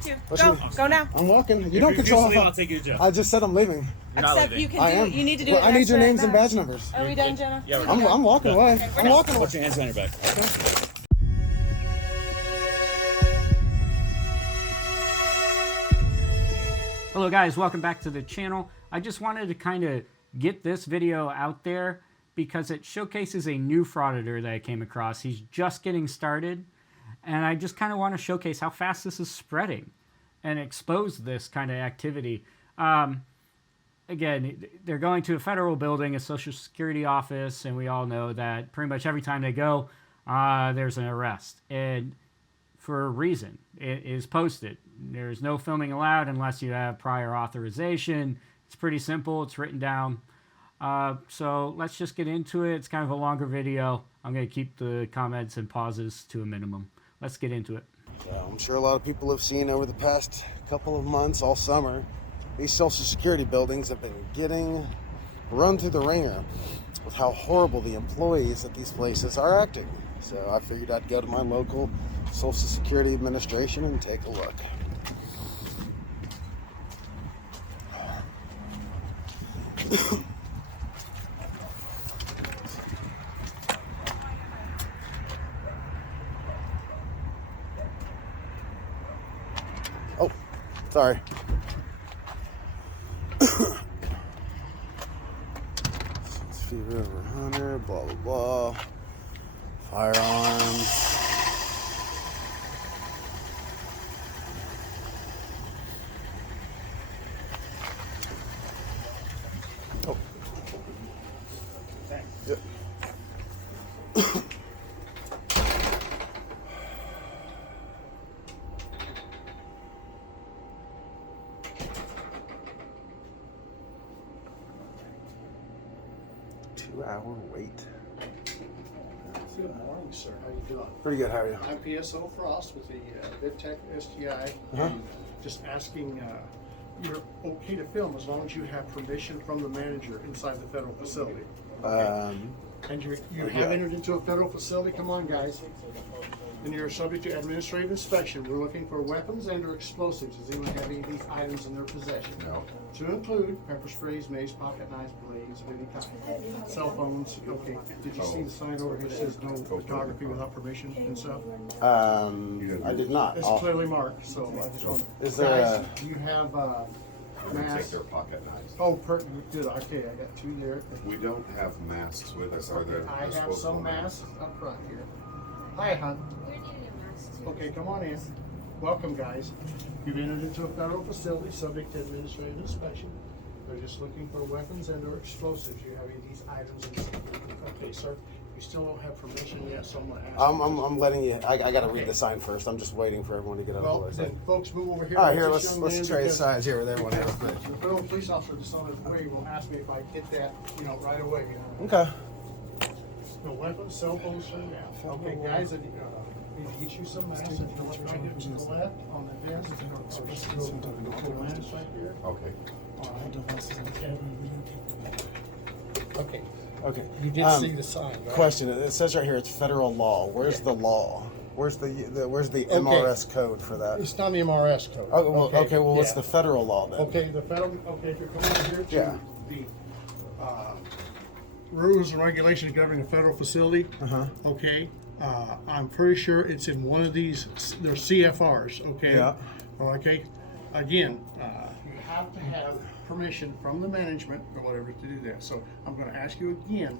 too. Let's Go. leave. Go now. I'm walking. You If don't you control leave, how I'll take you to jail. I just said I'm leaving. You're not Except leaving. you can I do am. it. You need to do Well, it. I need your next names and time. badge numbers. Are we done, Jenna? Yeah, we're I'm walking away. Okay, we're I'm walking away. Put your hands on your back. Hello guys, welcome back to the channel. I just wanted to kind of get this video out there because it showcases a new frauditor that I came across. He's just getting started, and I just kind of want to showcase how fast this is spreading and expose this kind of activity. Again, they're going to a federal building, a Social Security office, and we all know that pretty much every time they go, there's an arrest. And for a reason. It is posted. There's no filming allowed unless you have prior authorization. It's pretty simple. It's written down. So let's just get into it. It's kind of a longer video. I'm going to keep the comments and pauses to a minimum. Let's get into it. Yeah, I'm sure a lot of people have seen over the past couple of months, all summer, these Social Security buildings have been getting run through the ringer with how horrible the employees at these places are acting. So I figured I'd go to my local Social Security Administration and take a look. Oh, sorry. 6 feet over 100, blah, blah, blah. Firearms. Oh. Thanks. Yep. 2-hour wait. Good morning, sir. How you doing? Pretty good, how are you? I'm PSO Frost with the VidTech STI. Uh-huh. And just asking, you're okay to film as long as you have permission from the manager inside the federal facility. And you have entered into a federal facility. Come on, guys. And you're subject to administrative inspection. We're looking for weapons and/or explosives. Does anyone have any of these items in their possession? No. To include pepper sprays, mace, pocket knives, blades of any kind, cell phones. Okay. Did you see the sign over here that says no photography without permission and stuff? I did not. It's clearly marked. So I just want. Is there guys, do you have masks? Take their pocket knives. Oh, good. Okay, I got 2 there. We don't have masks with us, are there? I have some masks up front here. Hi, hon. We're needing a mask too. Okay, come on in. Welcome, guys. You've entered into a federal facility subject to administrative inspection. They're just looking for weapons and/or explosives. You have any of these items in. Okay, sir. You still don't have permission yet, so I'm gonna ask. I'm letting you. I got to read the sign first. I'm just waiting for everyone to get out Well, of the way. then, folks, move over here. All right, here. This young Let's man, trade because signs here with everyone here. Real quick. The federal police officer just on his way will ask me if I get that, right away. Okay. No weapons, cell phones, or now. Okay, guys, I need to get you some masks. If you look right here to the left on the desk, to the lens right here. Okay. Okay. Okay. You did see the sign, right? Question. It says right here it's federal law. Where's the law? Where's the MRS code for that? It's not the MRS code. Oh, well, okay. Well, what's yeah. the federal law then? Okay, the federal. Okay, if you're coming over here to Yeah. the rules and regulations governing a federal facility. Okay, I'm pretty sure it's in one of these. They're CFRs. Okay. Yeah. Okay. Again, you have to have permission from the management or whatever to do that. So I'm going to ask you again.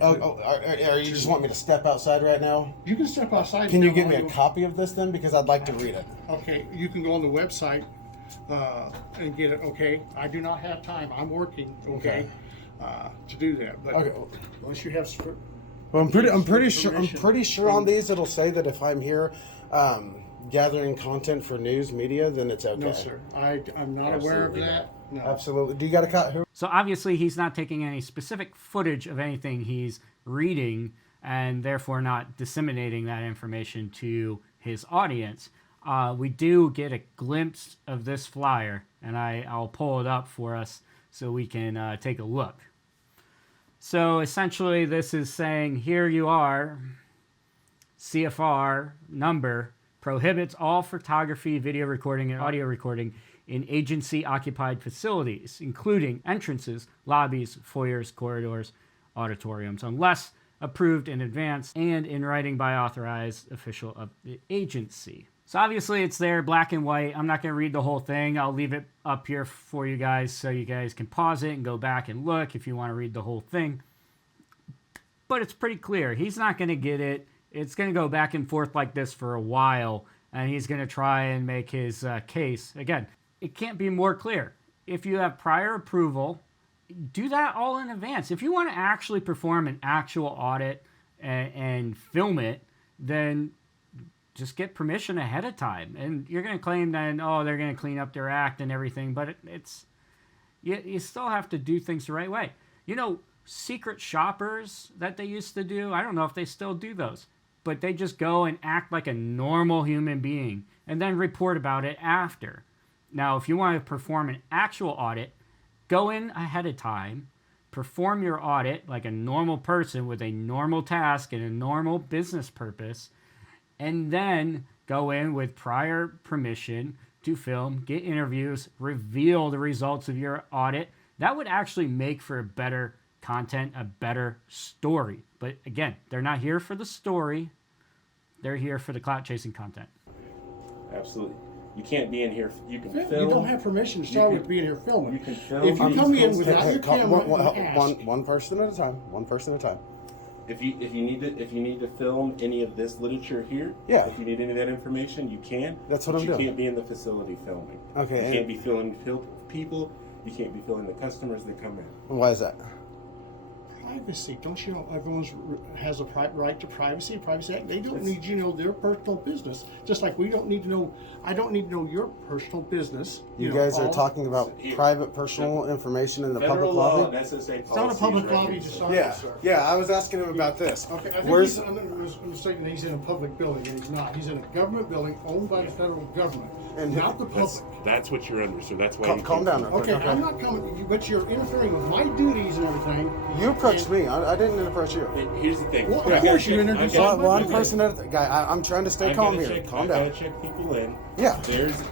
Are you just want me to step outside right now? You can step outside. Can you now give me while a copy of this then? Because I'd like to read it. Okay, you can go on the website and get it. Okay, I do not have time. I'm working. Okay, to do that. But Okay. unless you have. Well, I'm pretty sure on these it'll say that if I'm here gathering content for news media, then it's okay. No, sir. I'm not aware of that. No. Absolutely. Do you got a copy? So obviously he's not taking any specific footage of anything he's reading and therefore not disseminating that information to his audience. We do get a glimpse of this flyer, and I'll pull it up for us so we can take a look. So essentially this is saying, here you are, CFR number prohibits all photography, video recording, and audio recording in agency-occupied facilities, including entrances, lobbies, foyers, corridors, auditoriums, unless approved in advance and in writing by authorized official of the agency. So obviously it's there, black and white. I'm not going to read the whole thing. I'll leave it up here for you guys so you guys can pause it and go back and look if you want to read the whole thing. But it's pretty clear. He's not going to get it. It's going to go back and forth like this for a while, and he's going to try and make his case. Again, it can't be more clear. If you have prior approval, do that all in advance. If you want to actually perform an actual audit and film it, then just get permission ahead of time. And you're going to claim then, oh, they're going to clean up their act and everything, but you still have to do things the right way. You know, secret shoppers that they used to do, I don't know if they still do those, but they just go and act like a normal human being and then report about it after. Now, if you want to perform an actual audit, go in ahead of time, perform your audit like a normal person with a normal task and a normal business purpose, and then go in with prior permission to film, get interviews, reveal the results of your audit. That would actually make for a better content, a better story. But again, they're not here for the story. They're here for the clout chasing content. Absolutely. You can't be in here. You can You film. don't have permission to start with being here filming. You can film. If you come in without your camera, One person at a time. One person at a time. If you need to film any of this literature here, Yeah. If you need any of that information, you can. That's what But I'm you doing. can't be in the facility filming. Okay, You can't be filming people. You can't be filming the customers that come in. Why is that? privacy. Don't you know everyone has a right to privacy? Privacy Act. They don't need you to know their personal business. Just like we don't need to know. I don't need to know your personal business. You know, guys are all- talking about private personal information in the Federal public law lobby? and SSA It's not a policies public lobby regulate- to start Yeah, with, sir. yeah. I was asking him about this. Okay, I think Where's I'm mistaken. He's in a public building, and he's not. He's in a government building owned by the federal government, And not the public. That's what you're under, so that's why you calm can't- down? Real quick, Okay, I'm not coming, but you're interfering with my duties and everything. You approached me. I didn't approach you. Here's the thing. Well, of I gotta course you check- introduced I gotta- somebody. One person at a guy. I'm trying to stay I calm gotta here. check- Calm I down. gotta check people in. Yeah.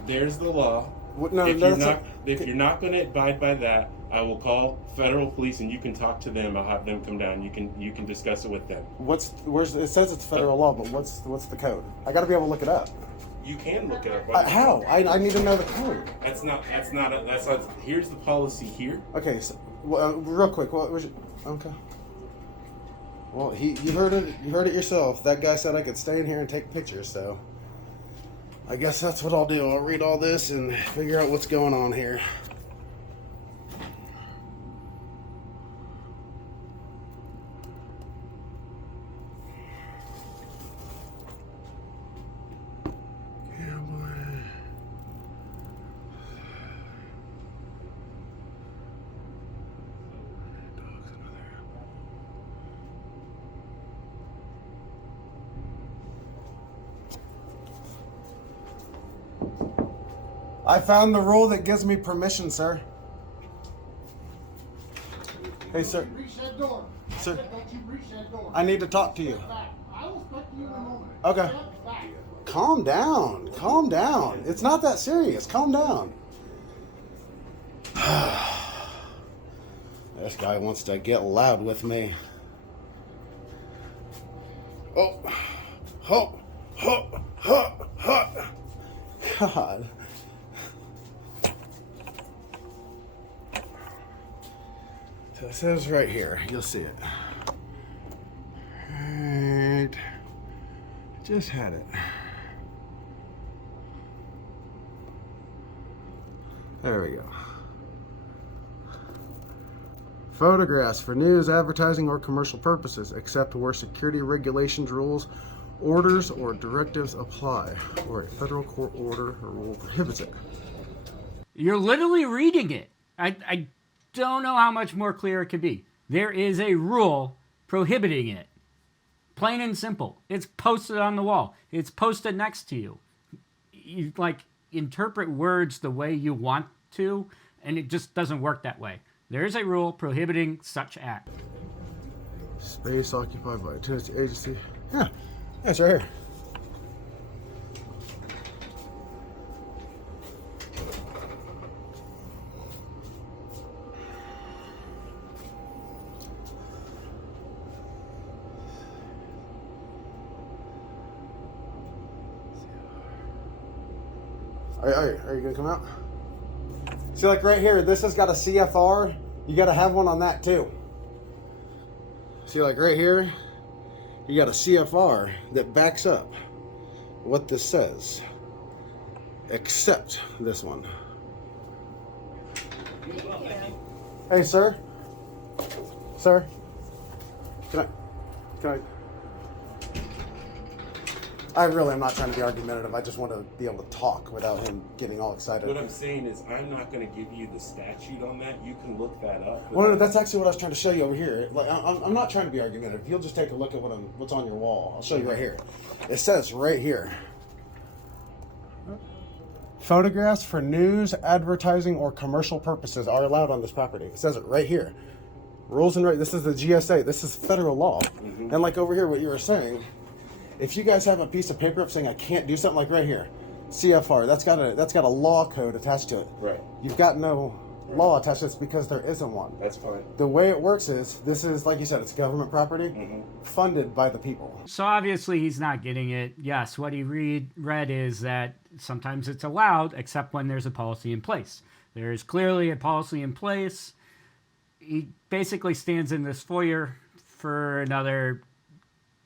There's the law. No, if that's you're not going to abide by that, I will call federal police and you can talk to them. I'll have them come down. You can discuss it with them. Where's it says it's federal law, but what's the code? I got to be able to look it up. You can look it up. How? I need to know the code. That's not. Here's the policy here. Okay, so real quick, what was okay? Well, you heard it. You heard it yourself. That guy said I could stay in here and take pictures, so I guess that's what I'll do. I'll read all this and figure out what's going on here. Yeah, boy. I found the rule that gives me permission, sir. Hey, sir. Reach that door. Sir. Don't you reach that door. I need to talk to you. Back. I will speak to you in a moment. Okay. Step back. Calm down. Calm down. It's not that serious. Calm down. This guy wants to get loud with me. Oh. Oh. Oh. Oh. Oh. God. So it says right here. You'll see it. Right. Just had it. There we go. Photographs for news, advertising, or commercial purposes, except where security regulations, rules, orders, or directives apply, or a federal court order or rule prohibits it. You're literally reading it. I don't know how much more clear it could be. There is a rule prohibiting it. Plain and simple. It's posted on the wall. It's posted next to you. You interpret words the way you want to, and it just doesn't work that way. There is a rule prohibiting such act. Space occupied by a Tennessee agency. Yeah, it's right here. Are you gonna come out? See, like right here, this has got a CFR. You gotta have one on that too. See, like right here, you got a CFR that backs up what this says, except this one. Hey, sir. Sir. Can I? I really am not trying to be argumentative. I just want to be able to talk without him getting all excited. What I'm saying is, I'm not going to give you the statute on that. You can look that up. Well, no, that's actually what I was trying to show you over here. Like, I'm not trying to be argumentative. You'll just take a look at what's on your wall. I'll show you right here. It says right here. Photographs for news, advertising, or commercial purposes are allowed on this property. It says it right here. Rules and this is the GSA. This is federal law. Mm-hmm. And like over here, what you were saying, if you guys have a piece of paper up saying I can't do something, like right here, CFR, that's got a law code attached to it. Right. You've got no law attached to this because there isn't one. That's fine. The way it works is, this is, like you said, it's government property, funded by the people. So obviously he's not getting it. Yes, what he read is that sometimes it's allowed, except when there's a policy in place. There's clearly a policy in place. He basically stands in this foyer for another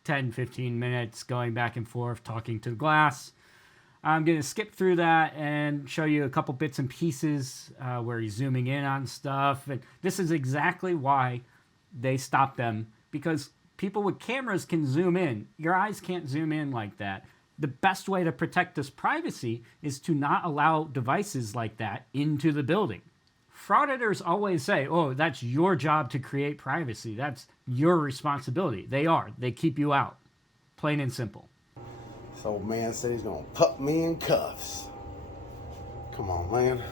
10, 15 minutes, going back and forth, talking to the glass. I'm going to skip through that and show you a couple bits and pieces where he's zooming in on stuff. And this is exactly why they stopped them, because people with cameras can zoom in. Your eyes can't zoom in like that. The best way to protect this privacy is to not allow devices like that into the building. Frauditors always say, oh, that's your job to create privacy. That's your responsibility. They are. They keep you out. Plain and simple. This old man said he's going to put me in cuffs. Come on, man.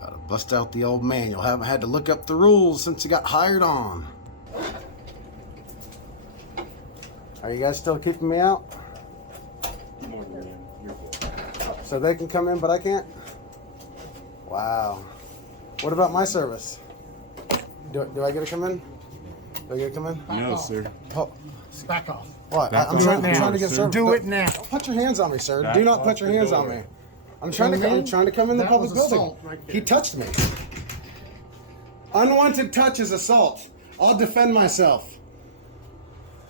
Gotta bust out the old manual. Haven't had to look up the rules since he got hired on. Are you guys still keeping me out? So they can come in, but I can't? Wow. What about my service? Do I get to come in? Do I get to come in? No, sir. Oh, Back off. what? Back I'm off. trying to get Sir. service. Do it now. Don't put your hands on me, sir. Back Do not off put your the hands door. on me. I'm trying to come in the That public was building. assault right there. He touched me. Unwanted touch is assault. I'll defend myself.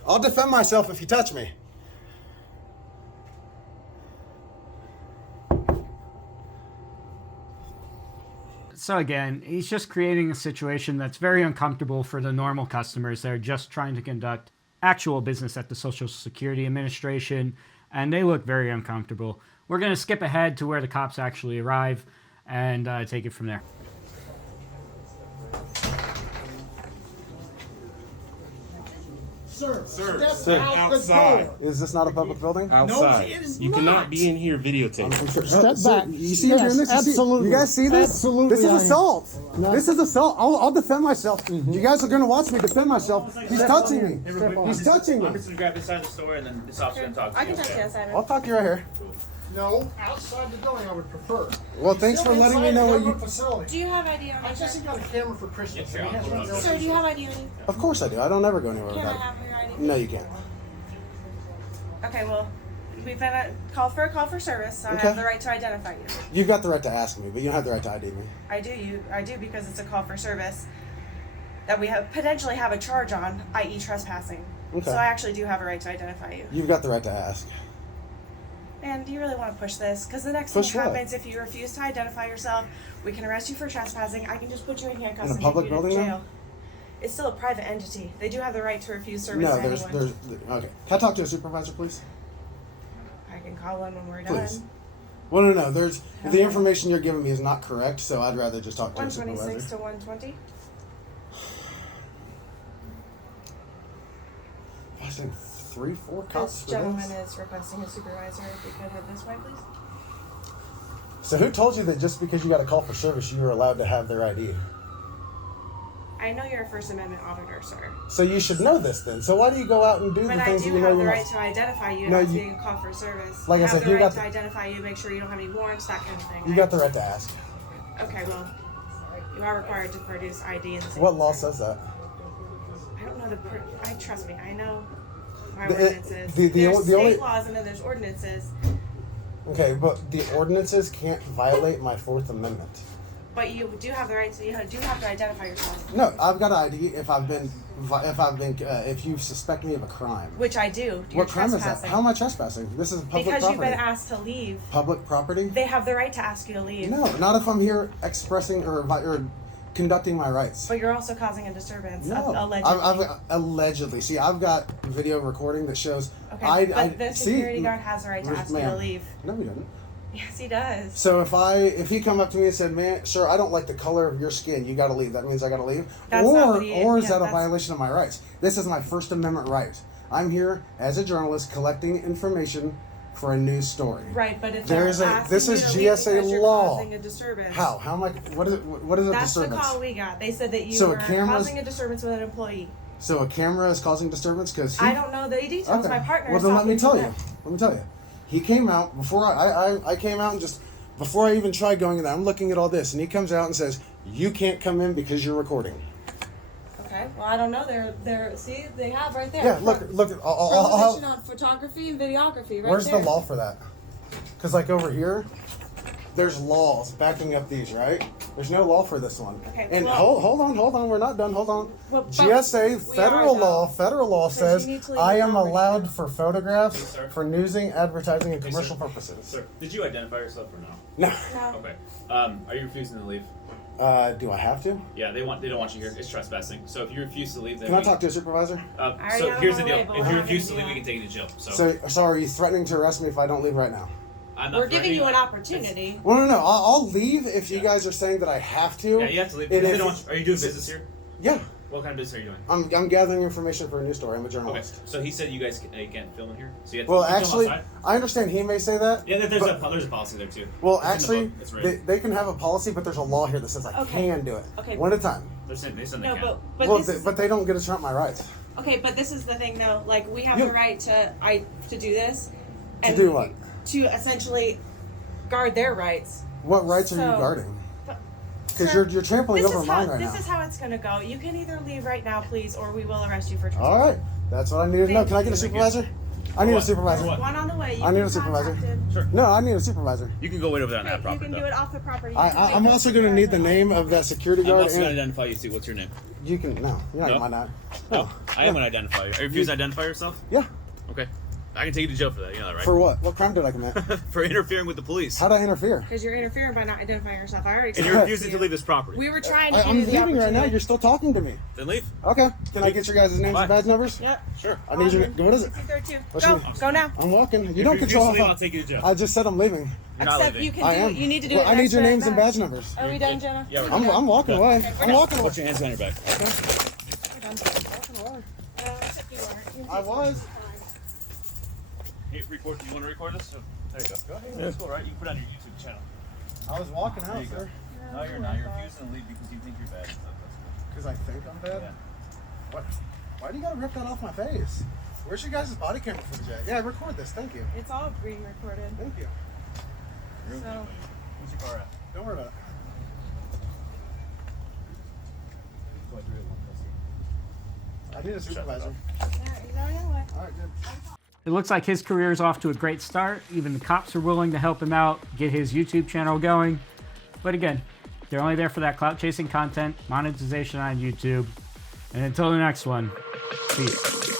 I'll defend myself if you touch me. So again, he's just creating a situation that's very uncomfortable for the normal customers that are just trying to conduct actual business at the Social Security Administration, and they look very uncomfortable. We're going to skip ahead to where the cops actually arrive and take it from there. Sir, Sir, step out outside. the door. Is this not a public building? Outside. it is you not. cannot be in here videotaping. Step back. You see him doing this? Absolutely. You guys see this? Absolutely. This is I am. assault. No. This is assault. I'll defend myself. You guys are going to watch me defend myself. He's touching me. He's touching me. I'm just gonna grab this side of the store and then this officer's gonna talk to I you. can talk to you outside. I'll talk to you right here. No, outside the building I would prefer. Well, thanks for letting me know what you... Facility. Do you have ID on I you? just got a camera for Christmas. Yeah, and he has one of those. Sir, do you have ID on you? Of course I do. I don't ever go anywhere Can I without it. have your ID? No, you can't. Okay, well, we've been called for a call for service, so I Okay. have the right to identify you. You've got the right to ask me, but you don't have the right to ID me. I do because it's a call for service that we potentially have a charge on, i.e. trespassing. Okay. So I actually do have a right to identify you. You've got the right to ask. Man, do you really want to push this? Because the next Push thing what? happens if you refuse to identify yourself, we can arrest you for trespassing. I can just put you in handcuffs In a and public take you to building, jail. It's still a private entity. They do have the right to refuse service No, to there's... anyone. Okay. Can I talk to a supervisor, please? I can call one when we're Please. done. Well, no. The information you're giving me is not correct, so I'd rather just talk to a 126 supervisor. to 120. I sent 3-4 cops This for gentleman this. is requesting a supervisor. If we could head this way, please. So who told you that just because you got a call for service, you were allowed to have their ID? I know you're a First Amendment auditor, sir. So you should know this then. So why do you go out and do But the I things that do you know have the you're right not? to identify you No, as you- being a call for service. Like I I have said, the you right got to the- identify you, make sure you don't have any warrants, that kind of thing. You got the right to ask. Okay, well, you are required to produce ID in the state. What law says that? I don't know I trust me. I know my The- ordinances. the There's o- the state only- laws and then there's ordinances. Okay, but the ordinances can't violate my Fourth Amendment. But you do have the right to. You do have to identify yourself, No, I've got an ID if you suspect me of a crime. which I do. You're What crime is that? trespassing. How am I trespassing? This is public Because property. you've been asked to leave. Public property? They have the right to ask you to leave. No, not if I'm here expressing or conducting my rights. But you're also causing a disturbance. No, Allegedly. I've allegedly. See, I've got video recording that shows. Okay, but the security see, guard has the right to ask you to ma'am. leave. No, he doesn't. Yes, he does. So if he come up to me and said, "Man, sir, I don't like the color of your skin. You got to leave." That means I got to leave. That's or not what he- or is yeah, that a that's- violation of my rights? This is my First Amendment right. I'm here as a journalist collecting information for a news story. Right, but if There is they're a- asking this you is to leave GSA because you're law. causing a disturbance. How? How am I? What is it? What is a That's disturbance? the call we got. They said that you So were cameras- causing a disturbance with an employee. So a camera is causing disturbance because I don't know the details. My partner Well, is then let me talking tell to you. them. Let me tell you. He came out before I came out and just before I even tried going in there. I'm looking at all this, and he comes out and says, "You can't come in because you're recording." Okay, well, I don't know. They're see, they have right there. Yeah, look. Prohibition on photography and videography, right Where's there. the law for that? Because like over here, there's laws backing up these, right? There's no law for this one. Okay, And well- hold on, we're not done. Hold on. Well, but GSA we federal are, law, though. federal law Because says you need to leave I the am coverage. allowed for photographs, Yes, sir. for newsing, advertising, and Yes, commercial sir. purposes. Sir, did you identify yourself or no? No. No. Okay. Are you refusing to leave? Do I have to? Yeah, they don't want you here. It's trespassing. So if you refuse to leave, then Can I talk to a supervisor? I already So have here's him the on deal. the way, but If we're you not refuse to gonna leave, do we can take you to jail. So are you threatening to arrest me if I don't leave right now? I'm not We're giving you an threatening. opportunity. Well, no. I'll leave if you guys are saying that I have to. Yeah, you have to leave. And Because they if- don't want, are you doing business here? Yeah, What kind of business are you doing? I'm gathering information for a news story. I'm a Okay. journalist. So he said you guys can't film in here. So you have to Well, you film actually, outside? I understand he may say that. Yeah, there's but- a policy there too. Well, It's in the actually, book. It's written. they can have a policy, but there's a law here that says I Okay. can do it. Okay. One at a time. They said they No, can. but Well, this is but they don't get to trump my rights. okay. But this is the thing, though. Like we have You- the right to do this. To do what? To essentially guard their rights. What rights are you So- guarding? But- Because Sir, you're trampling this over is mine how, right this now. is how it's gonna go. You can either leave right now, please, or we will arrest you for trespassing. All right, that's what I need to know. Can I get a Thank you. supervisor? I need a what? supervisor. For what? One on the way. You I need can a supervisor. contact him. Sure. No, I need a supervisor. You can go wait over there on that You property. can do it off the property. You can I'm leave also the going to need the supervisor. name of that security I'm guard. also going to And identify you too. What's your name? you can no, you're not No? going to No, I am going to identify you. Are you refusing to identify yourself? Yeah. Okay. I can take you to jail for that. You know that, right? For what? What crime did I commit? For interfering with the police. How'd I interfere? Because you're interfering by not identifying yourself. I already And you're explained refusing to to leave this property. We were trying to give I'm you the leaving right now. opportunity. You're still talking to me. Then leave. Okay. Can I get your guys' names Bye. and badge numbers? Yep. Sure. I need your. What is it? 62. What's Go. your- Go now. I'm walking. You If don't you refuse control to leave, how I'll take you to jail. I just said I'm leaving. You're not Except leaving. you can I do. am. You need to do Well, it. I need next your to names and that. badge numbers. Are we done, Jenna? Yeah, we're I'm done. walking away. we're I'm walking away. Put your hands behind your back. We're done. Except you aren't. I was. Hey, record. You want to record this? There you go. Go ahead. That's cool, right? You can put it on your YouTube channel. I was walking There out, you go. sir. No, you're not. You're refusing to leave because you think you're bad. Because I think I'm bad. Yeah. What? Why do you gotta rip that off my face? Where's your guys' body camera footage at? Yeah, record this. Thank you. It's all being recorded. Thank you. So Where's your car at? Don't worry about it. I need a supervisor. anyway. All right, good. It looks like his career is off to a great start. Even the cops are willing to help him out, get his YouTube channel going. But again, they're only there for that clout chasing content, monetization on YouTube. And until the next one, peace.